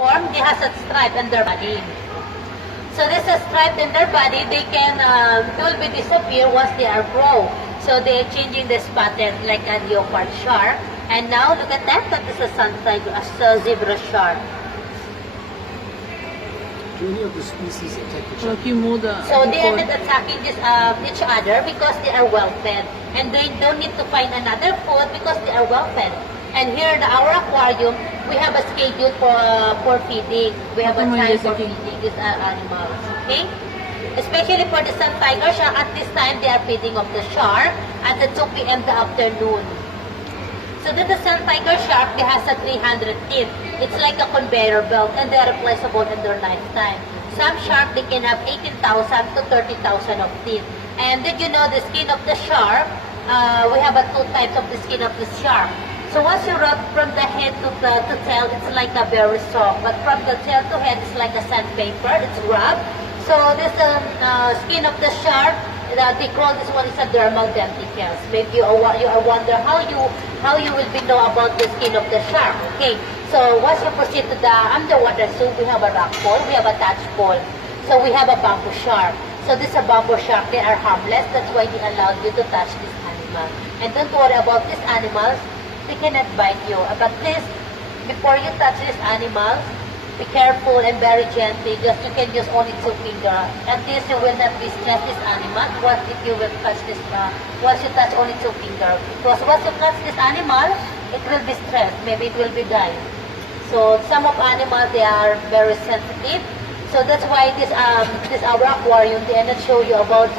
form, they have a stripe in their body. So this is stripe in their body, they can, it will be disappear once they are grow. So they are changing this pattern like a leopard shark. And now look at that, that is a sun tiger, a zebra shark. Do any of the species attack each other? So they are not attacking each other because they are well fed. And they don't need to find another food because they are well fed. And here in our aquarium, we have a schedule for feeding. We have a time for feeding these animals. Okay? Especially for the sun tiger shark, at this time they are feeding of the shark at the 2 p.m. the afternoon. So the sun tiger shark, they has a 300 teeth. It's like a conveyor belt and they are replaceable in their lifetime. Some shark, they can have 18,000 to 30,000 of teeth. And did you know the skin of the shark, we have two types of the skin of the shark. So once you rub from the head to tail, it's like a very soft. But from the tail to head, it's like a sandpaper. It's rubbed. So this skin of the shark, they call this one is a dermal denticles. Maybe you wonder how you will be know about the skin of the shark. Okay, so once you proceed to the underwater zoo, we have a rock pool, we have a touch pool. So we have a bamboo shark. So this is a bamboo shark. They are harmless. That's why they allowed you to touch this animal. And don't worry about these animals. They cannot bite you. But please, before you touch these animals, be careful and very gently. You can use only 2 fingers. At least you will not be stress this animal once if you will touch this. Once you touch only 2 fingers, because once you touch this animal, it will be stressed. Maybe it will be dying. So some of animals, they are very sensitive. So that's why this our aquarium, they are not show you about